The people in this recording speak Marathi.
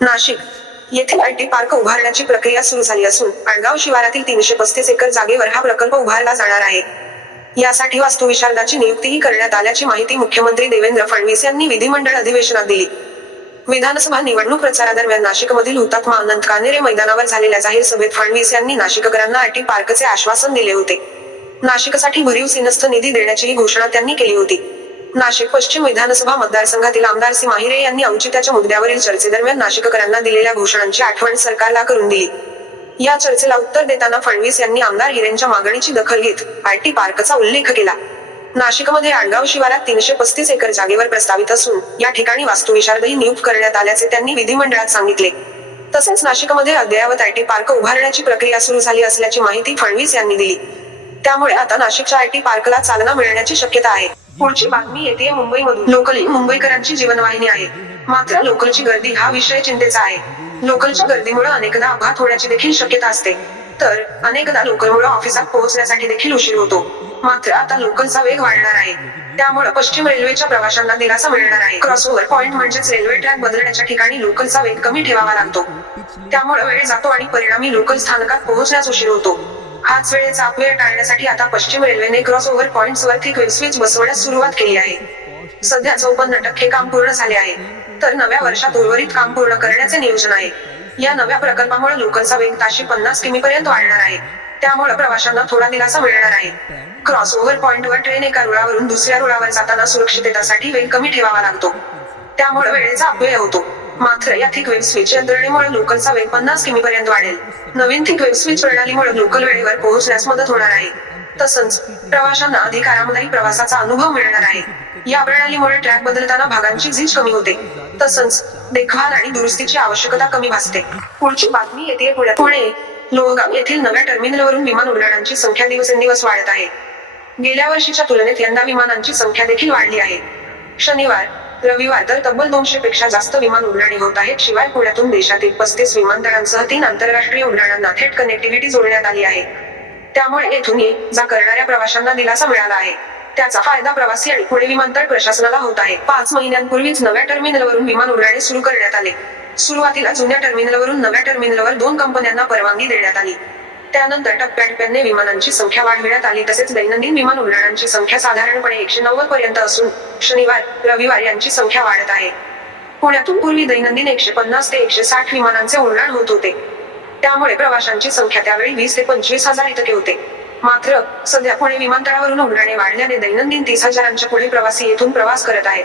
नाशिक. येथील आय टी पार्क उभारण्याची प्रक्रिया सुरू झाली असून आडगाव शिवारातील तीनशे पस्तीस एकर जागेवर हा प्रकल्प उभारला जाणार आहे. यासाठी वास्तुविशारदाची नियुक्तीही करण्यात आल्याची माहिती मुख्यमंत्री देवेंद्र फडणवीस यांनी विधिमंडळ अधिवेशनात दिली. विधानसभा निवडणूक प्रचारादरम्यान नाशिकमधील हुतात्मा अनंत कानेरे मैदानावर झालेल्या जाहीर सभेत फडणवीस यांनी नाशिककरांना आयटी पार्कचे आश्वासन दिले होते. नाशिकसाठी भरीव सिनस्थ निधी देण्याचीही घोषणा त्यांनी केली होती. नाशिक पश्चिम विधानसभा मतदारसंघातील आमदार सी. माहिरे यांनी औचित्याच्या मुद्द्यावरील चर्चेदरम्यान नाशिककरांना दिलेल्या घोषणांची आठवण सरकारला करून दिली. या चर्चेला उत्तर देताना फडणवीस यांनी आमदार हिरेंच्या मागणीची दखल घेत आयटी पार्कचा उल्लेख केला. नाशिकमध्ये आडगाव शिवारात तीनशे पस्तीस एकर जागेवर प्रस्तावित असून या ठिकाणी वास्तुविशारदही नियुक्त करण्यात आल्याचे त्यांनी विधिमंडळात सांगितले. तसेच नाशिकमध्ये अद्ययावत आयटी पार्क उभारण्याची प्रक्रिया सुरू झाली असल्याची माहिती फडणवीस यांनी दिली. त्यामुळे आता नाशिकच्या आयटी पार्कला चालना मिळण्याची शक्यता आहे. पुढची बातमी येते मुंबईमधून. ही मुंबईकरांची जीवनवाहिनी आहे. मात्र लोकलची गर्दी हा विषय चिंतेचा आहे. लोकलच्या गर्दीमुळे अनेकदा अपघात होण्याची देखील शक्यता असते. तर अनेकदा लोकलमुळे ऑफिसात पोहोचण्यासाठी देखील उशीर होतो. मात्र आता लोकलचा वेग वाढणार आहे. त्यामुळे पश्चिम रेल्वेच्या प्रवाशांना दिलासा मिळणार आहे. क्रॉसओव्हर पॉइंट म्हणजेच रेल्वे ट्रॅक बदलण्याच्या ठिकाणी लोकलचा वेग कमी ठेवावा लागतो. त्यामुळे वेळ जातो आणि परिणामी लोकल स्थानकात पोहोचण्यास उशीर होतो. हाच वेळेचा अपव्यय टाळण्यासाठी आता पश्चिम रेल्वेने क्रॉस ओव्हर पॉइंट वरती थिक स्विच बसवण्यास सुरुवात केली आहे. सध्या चौपन्न टक्के काम पूर्ण झाले आहे. तर नव्या वर्षात उर्वरित काम पूर्ण करण्याचे नियोजन आहे. या नव्या प्रकल्पामुळे लोकांचा वेग ताशी पन्नास किमी पर्यंत वाढणार आहे. त्यामुळे प्रवाशांना थोडा दिलासा मिळणार आहे. क्रॉस ओव्हर पॉइंट वर ट्रेन एका रुळावरून दुसऱ्या रुळावर जाताना सुरक्षिततेसाठी वेग कमी ठेवावा लागतो. त्यामुळे वेळेचा अपव्यय होतो. मात्र या थिक वेब स्विच यंत्रणेमुळे लोकलचा वेग पन्नास किमी पर्यंत वाढेल. नवीन थिक वेब स्विच प्रणालीमुळे लोकल वेळेवर पोहोचण्यास मदत होणार आहे. तसंच प्रवाशांना अधिक आरामदायी प्रवासाचा अनुभव मिळणार आहे. या प्रणालीमुळे ट्रॅक बदलताना भागांची झीज कमी होते. तसंच देखभाल आणि दुरुस्तीची आवश्यकता कमी भासते. पुढची बातमी येते पुण्यात पुणे लोहगाव येथील नव्या टर्मिनलवरून विमान उड्डाणांची संख्या दिवसेंदिवस वाढत आहे. गेल्या वर्षीच्या तुलनेत यंदा विमानांची संख्या देखील वाढली आहे. शनिवार रविवार तर तब्बल दोनशे पेक्षा जास्त विमान उड्डाणे होत आहेत. शिवाय पुण्यातून देशातील पस्तीस विमानतळांसह तीन आंतरराष्ट्रीय उड्डाणांना थेट कनेक्टिव्हिटी जोडण्यात आली आहे. त्यामुळे येथून ये जा करणाऱ्या प्रवाशांना दिलासा मिळाला आहे. त्याचा फायदा प्रवासी आणि पुणे विमानतळ प्रशासनाला होत आहे. पाच महिन्यांपूर्वीच नव्या टर्मिनलवरून विमान उड्डाणे सुरू करण्यात आले. सुरुवातीला जुन्या टर्मिनलवरून नव्या टर्मिनलवर दोन कंपन्यांना परवानगी देण्यात आली. त्यानंतर टप्प्याटप्प्याने विमानांची संख्या वाढविण्यात आली. तसेच दैनंदिन विमान उड्डाणांची संख्या साधारणपणे एकशे नव्वद पर्यंत असून शनिवार रविवार यांची संख्या वाढत आहे. पुण्यातून पूर्वी दैनंदिन एकशे पन्नास ते एकशे साठ विमानांचे उड्डाण होत होते. त्यामुळे प्रवाशांची संख्या त्यावेळी वीस ते पंचवीस हजार इतके होते. मात्र सध्या पुणे विमानतळावरून उड्डाणे वाढल्याने दैनंदिन तीस हजारांच्या पुढे प्रवासी येथून प्रवास करत आहेत.